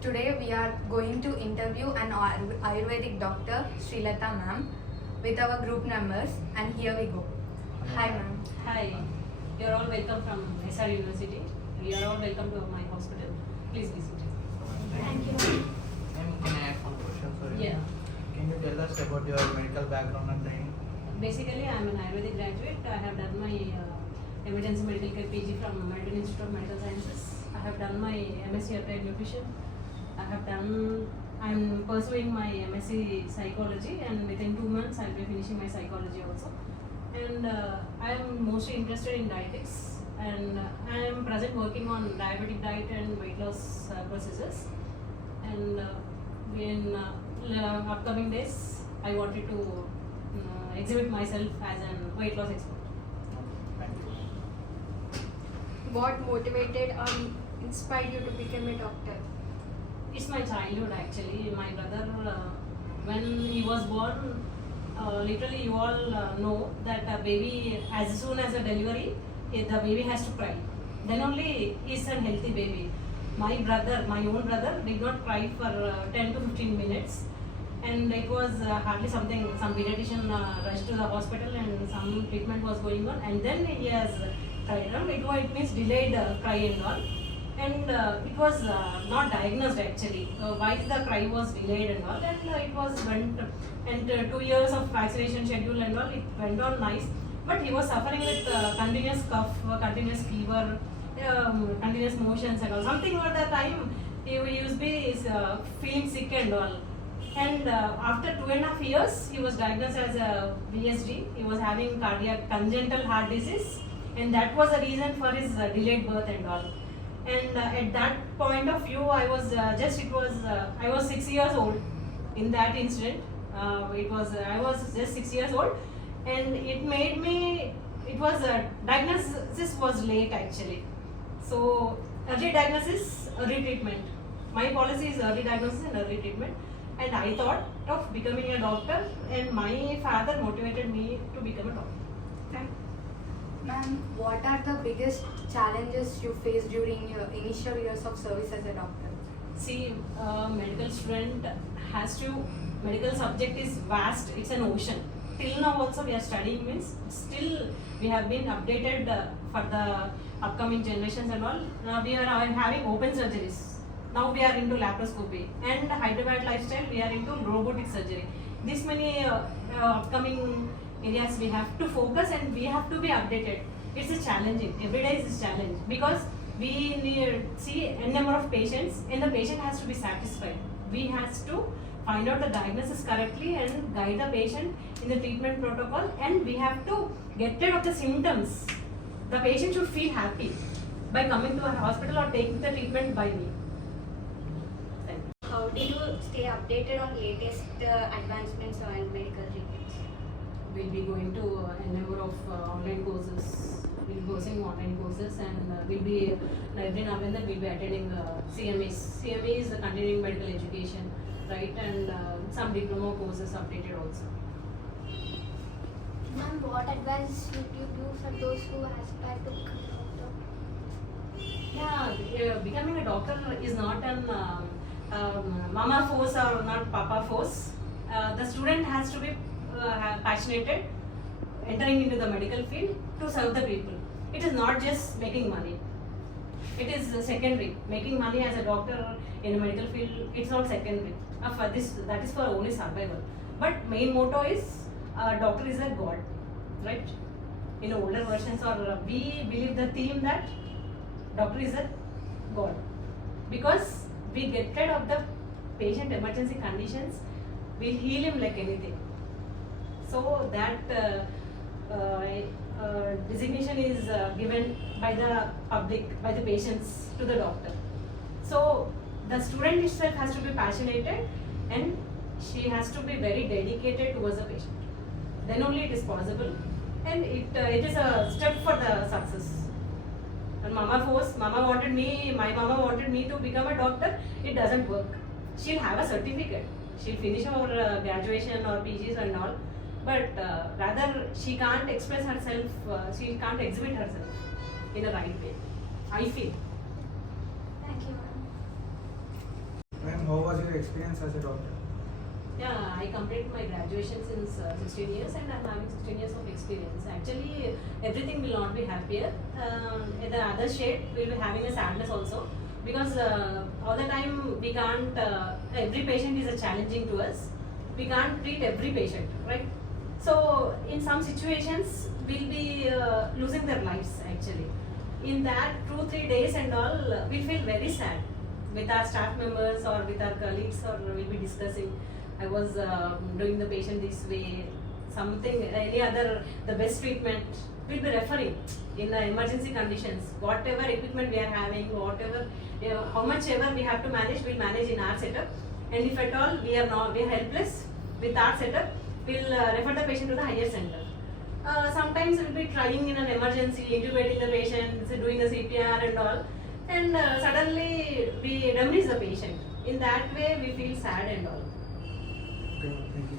Today we are going to interview an Ayurvedic doctor, Srilata ma'am, with our group members, and here we go. Hi ma'am. Hi, you're all welcome from SR University. We are all welcome to my hospital. Please visit. Thank you. Ma'am, can I ask one question? Sorry. Yeah. Can you tell us about your medical background and training? Basically, I am an Ayurvedic graduate. I have done my emergency medical care PG from American Institute of Medical Sciences. I have done my MSc Applied Nutrition. I am pursuing my MSc Psychology, and within 2 months I'll be finishing my psychology also. And I am mostly interested in dietetics, and I am present working on diabetic diet and weight loss processes. And in upcoming days, I wanted to exhibit myself as an weight loss expert. Thank you. What motivated or inspired you to become a doctor? It's my childhood actually. My brother, when he was born, literally you all know that a baby, as soon as a delivery, the baby has to cry. Then only is a healthy baby. My own brother, did not cry for 10 to 15 minutes. And it was hardly something, some pediatrician rushed to the hospital and some treatment was going on. And then he has cried. It means delayed cry and all. And it was not diagnosed actually. Why the cry was delayed and all. And it was went, and 2 years of vaccination schedule and all, it went on nice. But he was suffering with continuous cough, continuous fever, continuous motions and all. Something over the time he used to be feeling sick and all. And after 2.5 years, he was diagnosed as a VSD. He was having cardiac congenital heart disease, and that was the reason for his delayed birth and all. And at that point of view, I was I was 6 years old in that incident. I was just 6 years old, and it made me. It was diagnosis was late actually. So early diagnosis, early treatment. My policy is early diagnosis and early treatment. And I thought of becoming a doctor, and my father motivated me to become a doctor. Ma'am, what are the biggest challenges you faced during your initial years of service as a doctor? See, medical student medical subject is vast, it's an ocean. Till now also we are studying, means still we have been updated for the upcoming generations and all. Now we are having open surgeries. Now we are into laparoscopy, and Hyderabad lifestyle we are into robotic surgery. This many upcoming areas we have to focus, and we have to be updated. It's a challenging. Every day is a challenge because we need see a number of patients, and the patient has to be satisfied. We has to find out the diagnosis correctly and guide the patient in the treatment protocol, and we have to get rid of the symptoms. The patient should feel happy by coming to a hospital or taking the treatment by me. How do you stay updated on latest advancements and medical treatments? We'll be going to a number of online courses. We'll be posting online courses, and we'll be every now and then we'll be attending CMEs. CME is the continuing medical education, right? And some diploma courses updated also. Ma'am, what advice would you do for those who aspire to become a doctor? Yeah, becoming a doctor is not an mama force or not papa force. The student has to be passionate, entering into the medical field to serve the people. It is not just making money. It is secondary. Making money as a doctor in a medical field, it's not secondary. For this, that is for only survival. But main motto is doctor is a god, right? In older versions, or we believe the theme that doctor is a god, because we get rid of the patient emergency conditions, we'll heal him like anything. So that designation is given by the public, by the patients to the doctor. So the student itself has to be passionate, and she has to be very dedicated towards the patient. Then only it is possible, and it is a step for the success. And my mama wanted me to become a doctor. It doesn't work. She'll have a certificate. She'll finish her graduation or PGs and all. But rather, she can't express herself. She can't exhibit herself in a right way. I feel. Thank you, ma'am. how was your experience as a doctor? Yeah, I completed my graduation since 16 years and I'm having 16 years of experience. Actually, everything will not be happier. The other shade will be having a sadness also because all the time we can't, every patient is a challenging to us. We can't treat every patient, right? So, in some situations, we'll be losing their lives actually. In that 2-3 days and all, we feel very sad with our staff members or with our colleagues, or we'll be discussing. I was doing the patient this way, something, any other, the best treatment, we'll be referring in the emergency conditions. Whatever equipment we are having, whatever, how much ever we have to manage, we'll manage in our setup. And if at all we are helpless with our setup, we'll refer the patient to the higher center. Sometimes we'll be trying in an emergency, intubating the patient, doing the CPR and all, and suddenly we demolish the patient. In that way, we feel sad and all. Okay, thank you.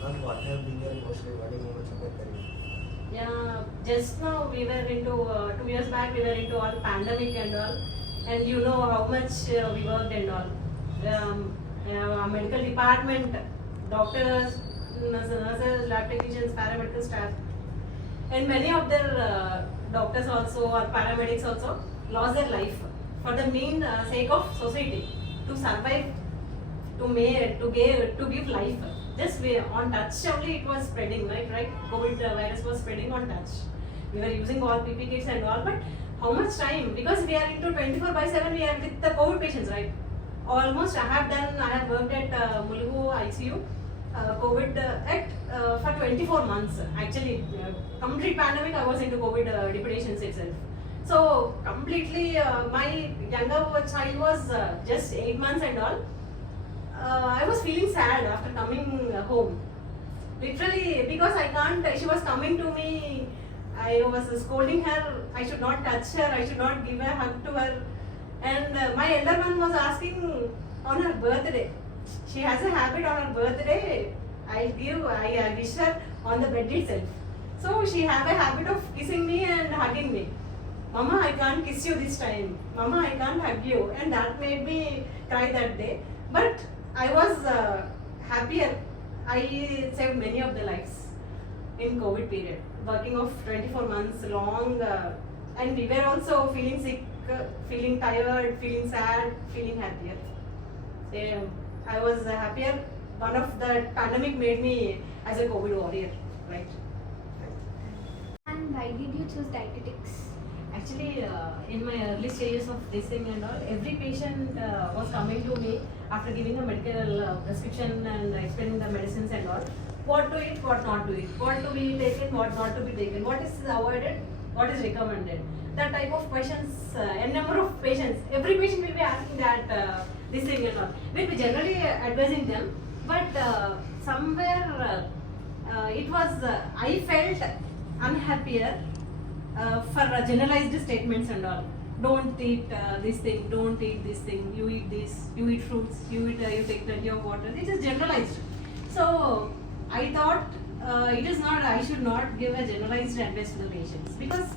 Ma'am, what have been your most rewarding moments of your career? Yeah, just now we were into 2 years back we were into all pandemic and all, and you know how much we worked and all. Our medical department, doctors, nurses, lab technicians, paramedical staff, and many of their doctors also or paramedics also lost their life for the main sake of society to survive, to give life. Just on touch only it was spreading, right? COVID virus was spreading on touch. We were using all PP kits and all, but how much time? Because we are into 24/7, we are with the COVID patients, right? Almost I have worked at Mulugu ICU, COVID for 24 months. Actually, complete pandemic I was into COVID deputations itself. So completely, my younger child was just 8 months and all. I was feeling sad after coming home. Literally, because I can't, she was coming to me, I was scolding her, I should not touch her, I should not give a hug to her. And my elder one was asking on her birthday. She has a habit on her birthday, I wish her on the bed itself. So she have a habit of kissing me and hugging me. Mama, I can't kiss you this time. Mama, I can't hug you. And that made me cry that day. But I was happier. I saved many of the lives in COVID period. Working of 24 months long, and we were also feeling sick, feeling tired, feeling sad, feeling happier. I was happier. One of the pandemic made me as a COVID warrior, right? And why did you choose dietetics? Actually, in my early stages of this thing and all, every patient was coming to me after giving a medical prescription and explaining the medicines and all. What to eat, what not to eat, what to be taken, what not to be taken, what is avoided, what is recommended. That type of questions, a number of patients, every patient will be asking that this thing and all. We'll be generally advising them, but somewhere it was, I felt unhappier for generalized statements and all. Don't eat this thing, don't eat this thing, you eat this, you eat fruits, you take plenty of water. It is generalized. So I thought it is not, I should not give a generalized advice to the patients, because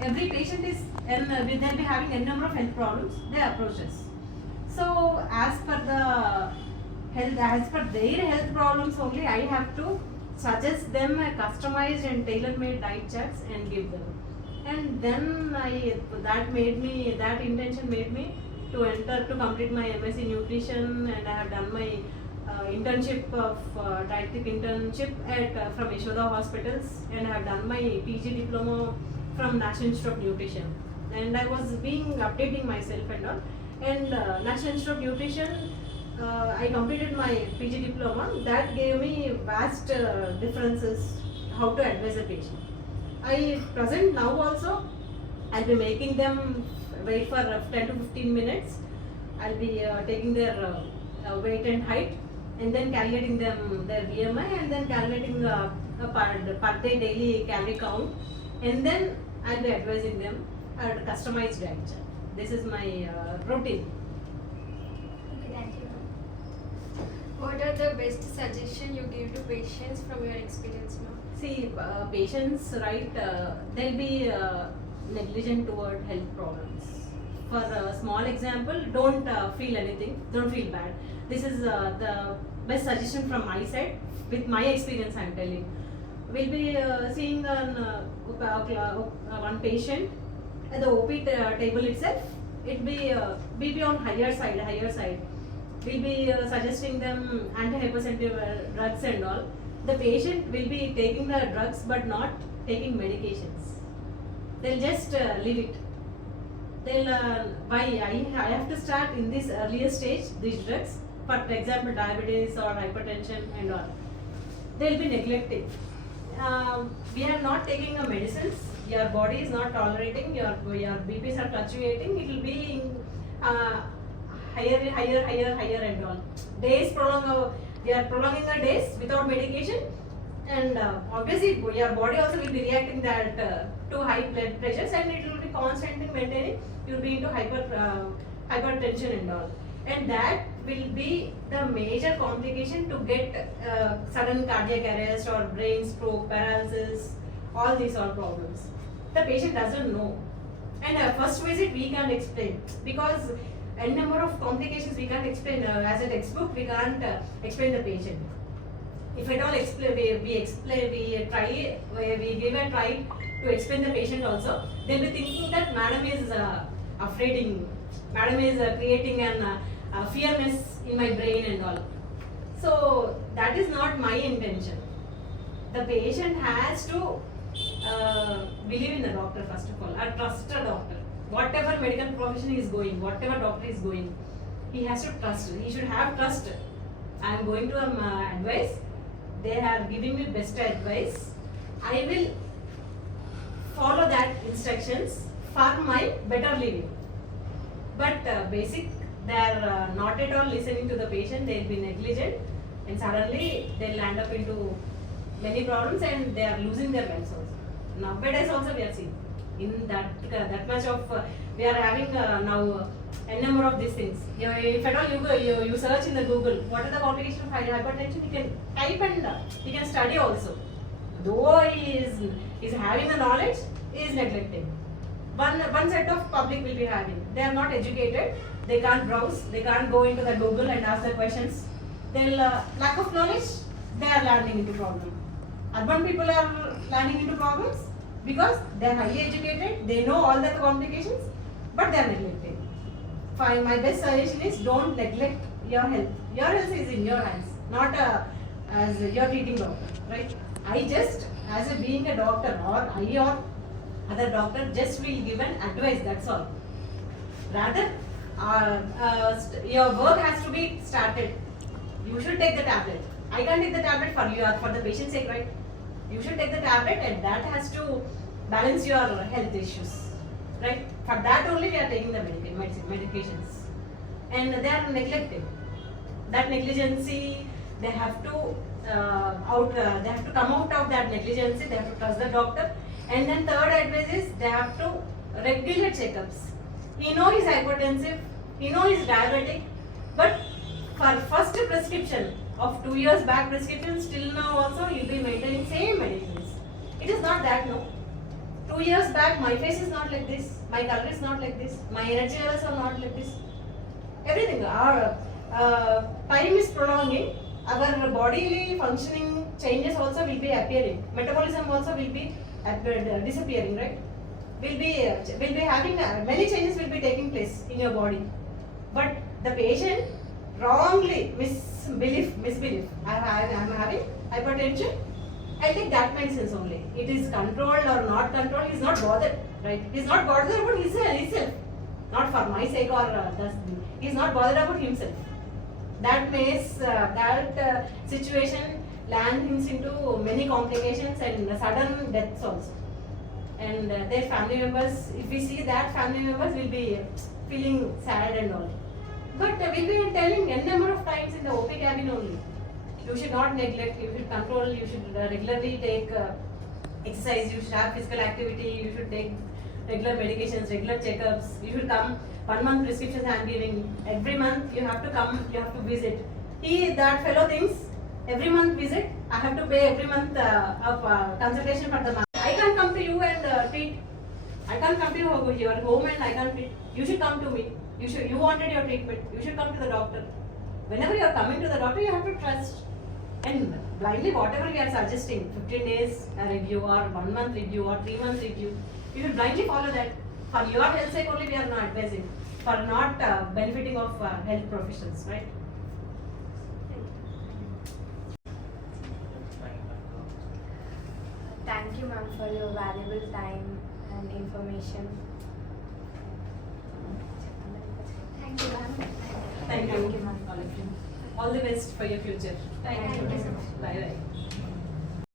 every patient is, and they'll be having a number of health problems, they approach us. So as per their health problems only, I have to suggest them a customized and tailor-made diet charts and give them. And then that intention made me to complete my MSc Nutrition, and I have done my internship of dietetic internship from Yashoda Hospitals, and I have done my PG diploma from National Institute of Nutrition. And I was updating myself and all. And National Institute of Nutrition, I completed my PG diploma. That gave me vast differences how to advise a patient. I present now also, I'll be making them wait for 10 to 15 minutes. I'll be taking their weight and height, and then calculating them their BMI, and then calculating a per day daily calorie count, and then I'll be advising them a customized diet chart. This is my routine. Okay, thank you. What are the best suggestions you give to patients from your experience now? See, patients, right, they'll be negligent toward health problems. for a small example, don't feel anything, don't feel bad. This is the best suggestion from my side, with my experience I am telling. We'll be seeing one patient at the OP table itself. It will be on higher side. We'll be suggesting them antihypertensive drugs and all. The patient will be taking the drugs but not taking medications. They'll just leave it. They'll why I have to start in this earlier stage these drugs, for example diabetes or hypertension and all. They'll be neglecting. We are not taking the medicines. Your body is not tolerating. Your BPs are fluctuating. It will be higher and all. Days prolong. We are prolonging the days without medication, and obviously your body also will be reacting that to high blood pressures, and it will be constantly maintaining. You will be into hypertension and all, and that will be the major complication to get sudden cardiac arrest or brain stroke, paralysis, all these are problems. The patient doesn't know, and first visit we can't explain, because a number of complications we can't explain as a textbook. We can't explain the patient. If at all explain, we give a try to explain the patient also. They'll be thinking that madam is afraiding, madam is creating an fearness in my brain and all. So that is not my intention. The patient has to believe in the doctor first of all, or trust a doctor. Whatever medical profession is going, whatever doctor is going, he has to trust. He should have trust. I am going to advice. They are giving me best advice. I will follow that instructions for my better living. But basic, they are not at all listening to the patient. They will be negligent, and suddenly they will land up into many problems, and they are losing their lives also. Nowadays also we are seeing. In that much of we are having now a number of these things. If at all you search in the Google, what are the complications of hypertension, you can type and you can study also. Though he is having the knowledge, he is neglecting. One set of public will be having. They are not educated. They can't browse. They can't go into the Google and ask the questions. They'll lack of knowledge. They are landing into problem. Urban people are landing into problems, because they are highly educated, they know all the complications, but they are neglected. Fine, my best suggestion is don't neglect your health. Your health is in your hands, not as your treating doctor, right? I just, as being a doctor, or I or other doctor, just will give an advice, that's all. Rather, your work has to be started. You should take the tablet. I can't take the tablet for you or for the patient's sake, right? You should take the tablet, and that has to balance your health issues, right? For that only we are taking the medications, and they are neglected. That negligency, they have to they have to come out of that negligency. They have to trust the doctor, and then third advice is they have to regular checkups. He knows he's hypertensive, he knows he's diabetic, but for first prescription of 2 years back prescription, still now also you'll be maintaining same medicines. It is not that, no. 2 years back my face is not like this, my color is not like this, my energy levels are not like this. Everything, our time is prolonging, our bodily functioning changes also will be appearing. Metabolism also will be disappearing, right? Will be having many changes will be taking place in your body. But the patient wrongly misbelief. I am having hypertension. I take that medicines only. It is controlled or not controlled. He is not bothered, right? He is not bothered about himself. Not for my sake or he is not bothered about himself. That makes that situation lands into many complications and sudden deaths also. And their family members, if we see that, family members will be feeling sad and all. But we'll be telling n number of times in the OP cabin only. You should not neglect, you should control, you should regularly take exercise, you should have physical activity, you should take regular medications, regular checkups. You should come, 1 month prescriptions I am giving. Every month you have to come, you have to visit. That fellow thinks every month visit, I have to pay every month of consultation for the month. I can't come to you and treat. I can't come to your home and I can't. You should come to me. You wanted your treatment. You should come to the doctor. Whenever you are coming to the doctor, you have to trust. And blindly, whatever we are suggesting, 15 days review or 1 month review or 3 months review, you should blindly follow that. For your health sake only, we are not advising. For not benefiting of health professionals, right? Thank you, ma'am, for your valuable time and information. Thank you, ma'am. Thank you, Thank you, ma'am. all of you. All the best for your future. Thank you so much. Bye bye.